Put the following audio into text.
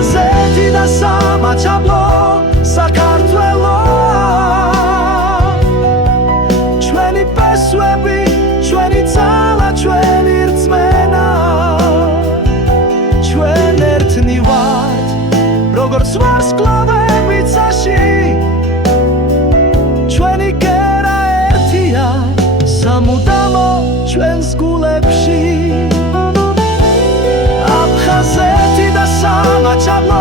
აფხაზეთი და სამაჩაბლო საქართველო ჩვენი ფესვები ჩვენი ძალა ჩვენი რწმენა ჩვენ ერთნი ვართ როგორც ვარსკვლავები ცაში ჩვენი კერა ერთია სამუდამო ჩვენს გულებში აფხაზეთი და სამაჩაბლო